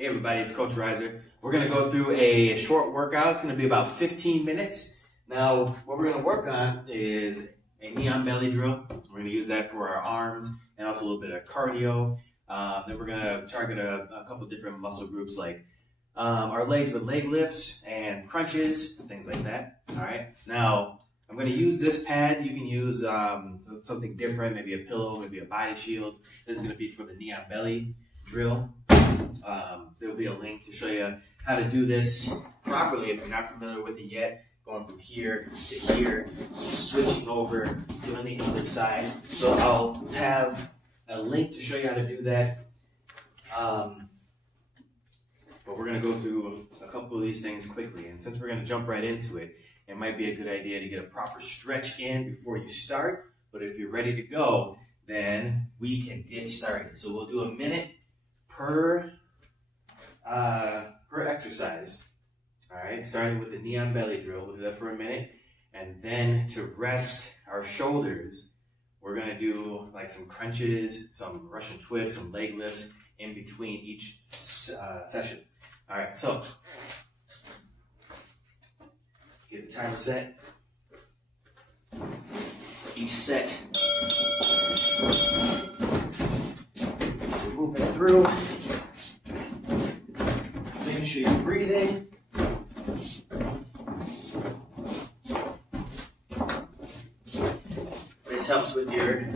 Hey everybody, it's Coach Reiser. We're going to go through a short workout. It's going to be about 15 minutes. Now, what we're going to work on is a knee on belly drill. We're going to use that for our arms and also a little bit of cardio. Then we're going to target a couple different muscle groups like our legs with leg lifts and crunches, things like that. All right. Now, I'm going to use this pad. You can use something different, maybe a pillow, maybe a body shield. This is going to be for the knee on belly drill. There'll be a link to show you how to do this properly if you're not familiar with it yet. Going from here to here, switching over, doing the other side. So I'll have a link to show you how to do that. But we're going to go through a couple of these things quickly. And since we're going to jump right into it, it might be a good idea to get a proper stretch in before you start. But if you're ready to go, then we can get started. So we'll do a minute per exercise. All right, starting with the knee on belly drill. We'll do that for a minute. And then to rest our shoulders, we're going to do like some crunches, some Russian twists, some leg lifts in between each session. All right, so get the timer set. Each set, we're moving through. Making sure you're breathing. This helps with your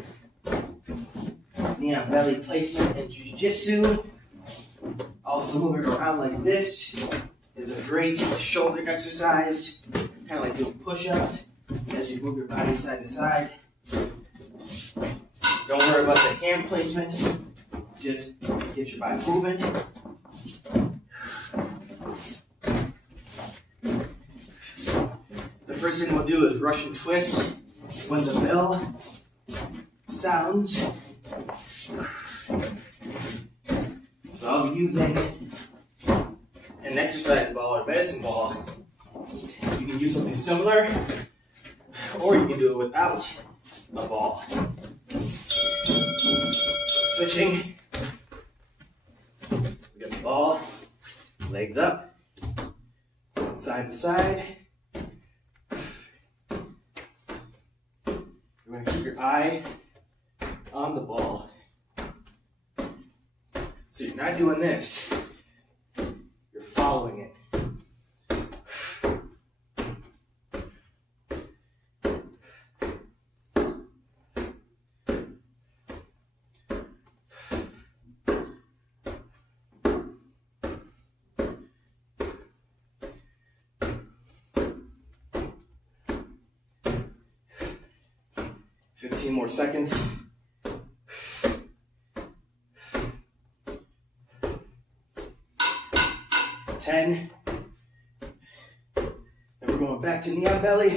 knee on belly placement in Jiu Jitsu. Also, moving around like this is a great shoulder exercise, kind of like doing push-ups as you move your body side to side. Don't worry about the hand placement, just get your body moving. The first thing we'll do is Russian twist when the bell sounds. So I'll be using an exercise ball or medicine ball. You can use something similar, or you can do it without a ball. Switching. We got the ball, legs up, side to side. You're going to keep your eye on the ball. So you're not doing this, you're following it. More seconds. 10. Then we're going back to knee on belly.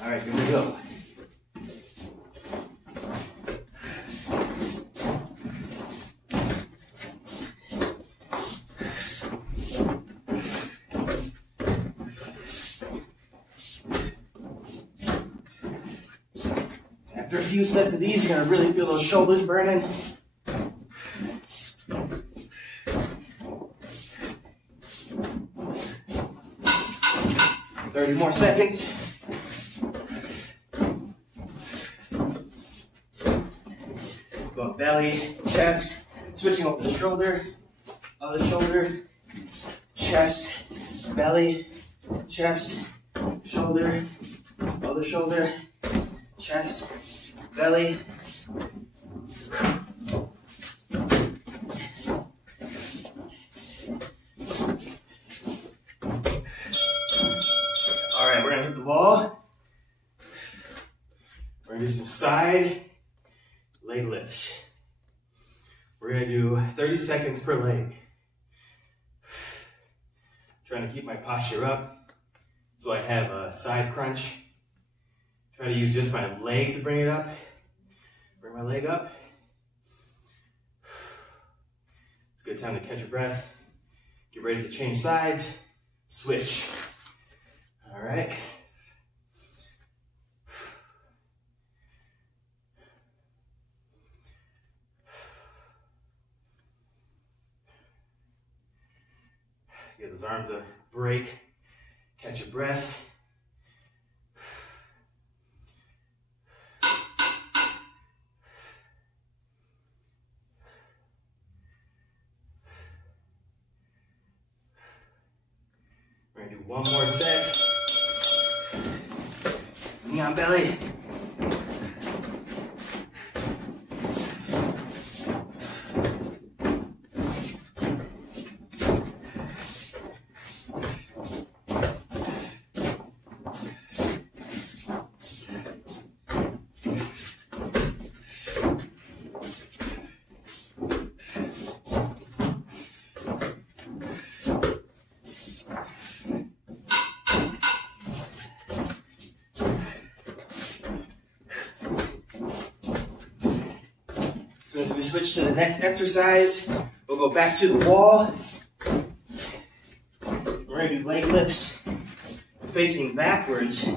All right, here we go. After a few sets of these, you're going to really feel those shoulders burning. 30 more seconds. Go belly, chest, switching over the shoulder, other shoulder, chest, belly, chest, shoulder, other shoulder, chest, belly. All right, we're gonna hit the ball. We're gonna do some side leg lifts. We're gonna do 30 seconds per leg. Trying to keep my posture up so I have a side crunch. Try to use just my legs to bring it up. Bring my leg up. It's a good time to catch your breath. Get ready to change sides. Switch. All right. those arms a break. Catch your breath. We're gonna do one more set. Knee on belly. So as we switch to the next exercise, we'll go back to the wall. We're going to do leg lifts facing backwards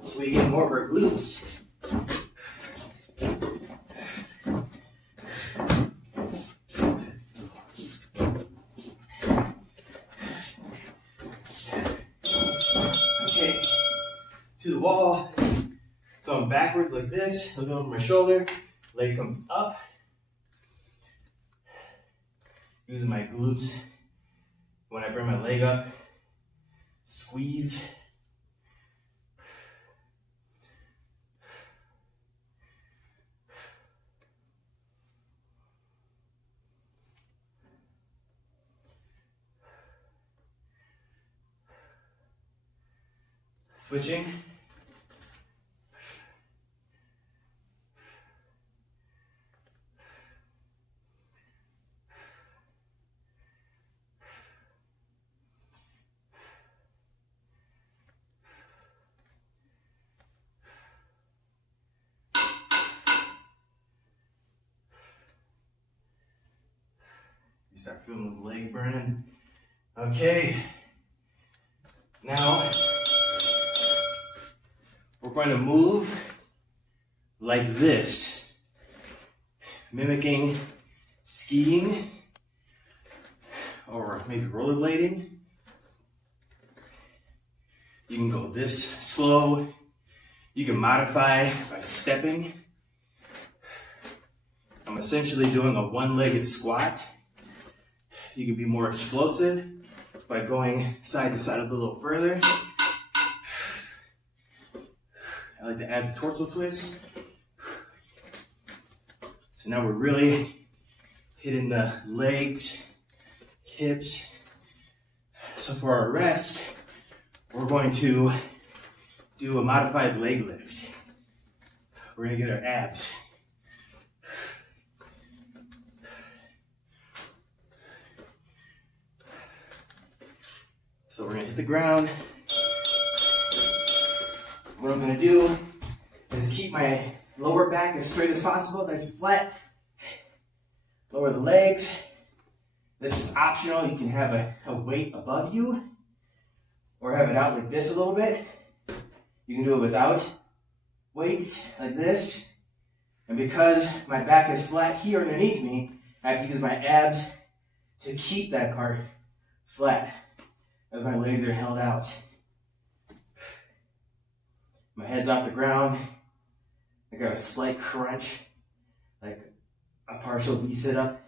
so we get more of our glutes. Okay, to the wall. So I'm backwards like this, looking over my shoulder, leg comes up. Using my glutes. When I bring my leg up, squeeze. Switching. Start feeling those legs burning. Okay. Now, we're going to move like this, mimicking skiing or maybe rollerblading. You can go this slow. You can modify by stepping. I'm essentially doing a one-legged squat. You can be more explosive by going side to side a little further. I like to add the torso twist. So now we're really hitting the legs, hips. So for our rest, we're going to do a modified leg lift. We're going to get our abs. So we're going to hit the ground. What I'm going to do is keep my lower back as straight as possible, nice and flat. Lower the legs. This is optional. You can have a weight above you or have it out like this a little bit. You can do it without weights like this. And because my back is flat here underneath me, I have to use my abs to keep that part flat as my legs are held out. My head's off the ground. I got a slight crunch, like a partial V sit-up.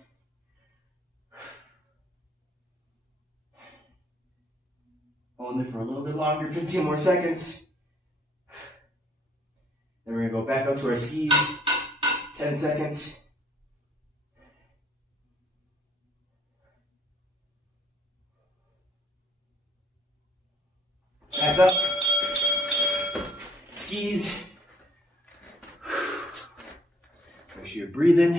Holding it for a little bit longer, 15 more seconds. Then we're gonna go back up to our skis, 10 seconds. Back up. Skis. Make sure you're breathing.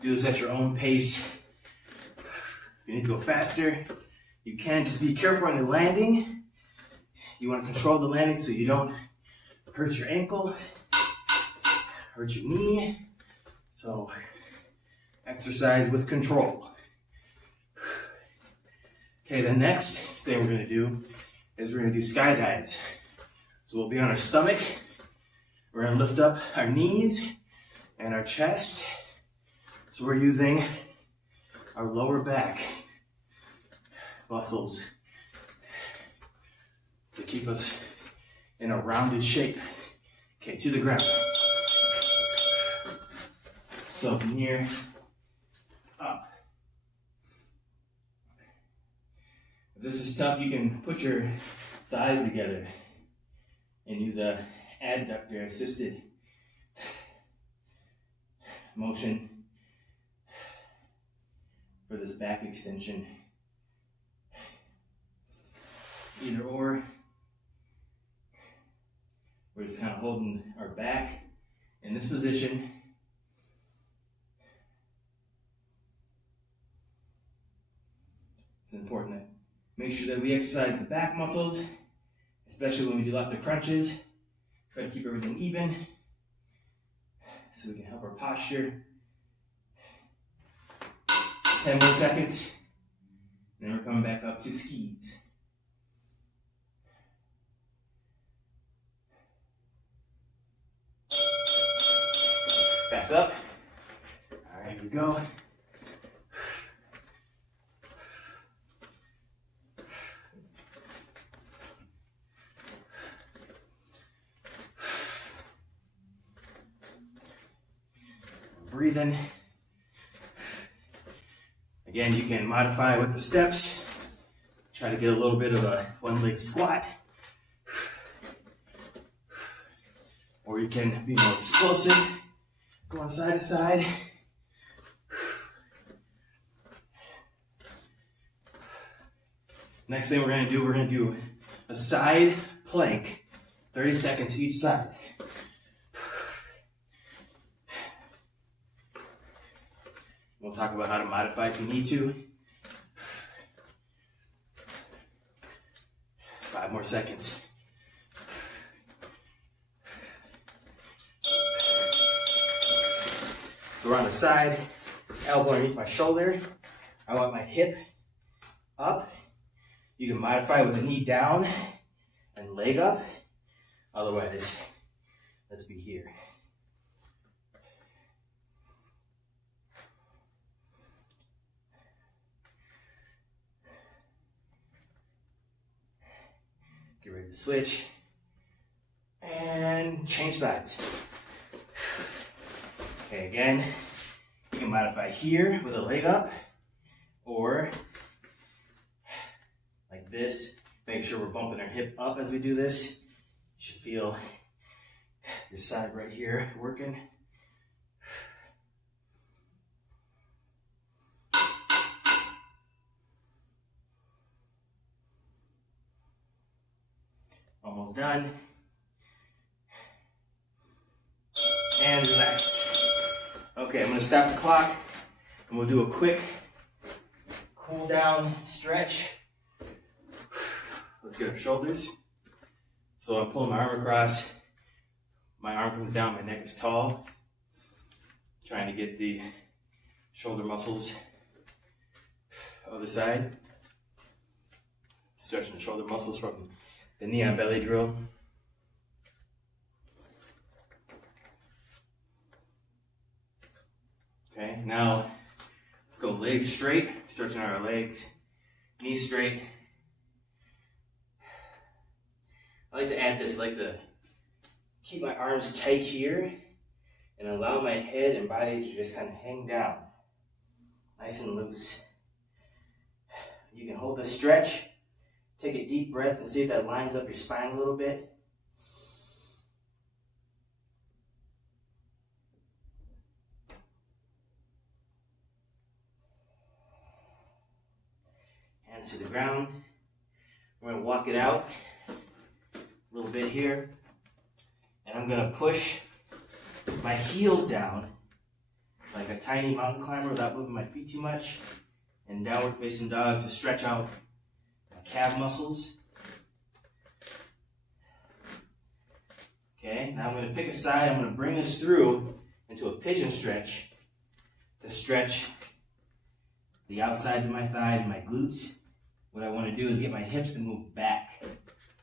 Do this at your own pace. If you need to go faster, you can. Just be careful on your landing. You want to control the landing so you don't hurt your ankle, hurt your knee. So exercise with control. Okay, the next thing we're going to do is we're going to do skydives. So we'll be on our stomach. We're gonna lift up our knees and our chest. So we're using our lower back muscles to keep us in a rounded shape. Okay, to the ground. So from here, up. If this is tough, you can put your thighs together and use a adductor assisted motion for this back extension. Either or, we're just kind of holding our back in this position. It's important to make sure that we exercise the back muscles, especially when we do lots of crunches. Try to keep everything even so we can help our posture. 10 more seconds, then we're coming back up to skis. Back up. All right, here we go. Breathing. Again, you can modify with the steps. Try to get a little bit of a one-leg squat. Or you can be more explosive. Going side to side. Next thing we're going to do a side plank. 30 seconds each side. We'll talk about how to modify if you need to. 5 more seconds. So we're on the side, elbow underneath my shoulder. I want my hip up. You can modify with a knee down and leg up. Otherwise, let's be here. Get ready to switch and change sides. Okay, again, you can modify here with a leg up or like this. Make sure we're bumping our hip up as we do this. You should feel your side right here working. Almost done. And relax. Okay, I'm going to stop the clock and we'll do a quick cool down stretch. Let's get our shoulders. So I'm pulling my arm across. My arm comes down, my neck is tall. Trying to get the shoulder muscles other side. Stretching the shoulder muscles from the knee on belly drill. Okay, now let's go legs straight, stretching our legs, knees straight. I like to add this, I like to keep my arms tight here and allow my head and body to just kind of hang down, nice and loose. You can hold this stretch, take a deep breath and see if that lines up your spine a little bit. Hands to the ground. We're going to walk it out a little bit here. And I'm going to push my heels down like a tiny mountain climber without moving my feet too much. And downward facing dog to stretch out my calf muscles. Okay, now I'm going to pick a side. I'm going to bring this through into a pigeon stretch to stretch the outsides of my thighs, my glutes. What I want to do is get my hips to move back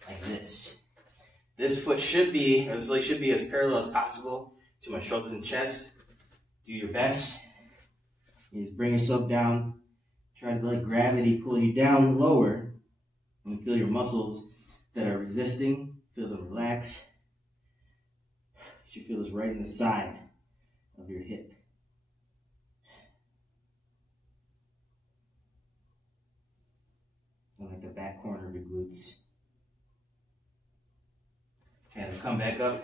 like this. This This foot should be, or this leg should be as parallel as possible to my shoulders and chest. Do your best. You just bring yourself down. Try to let gravity pull you down lower. And feel your muscles that are resisting. Feel them relax. You should feel this right in the side of your hip. And like the back corner of your glutes. Okay, let's come back up.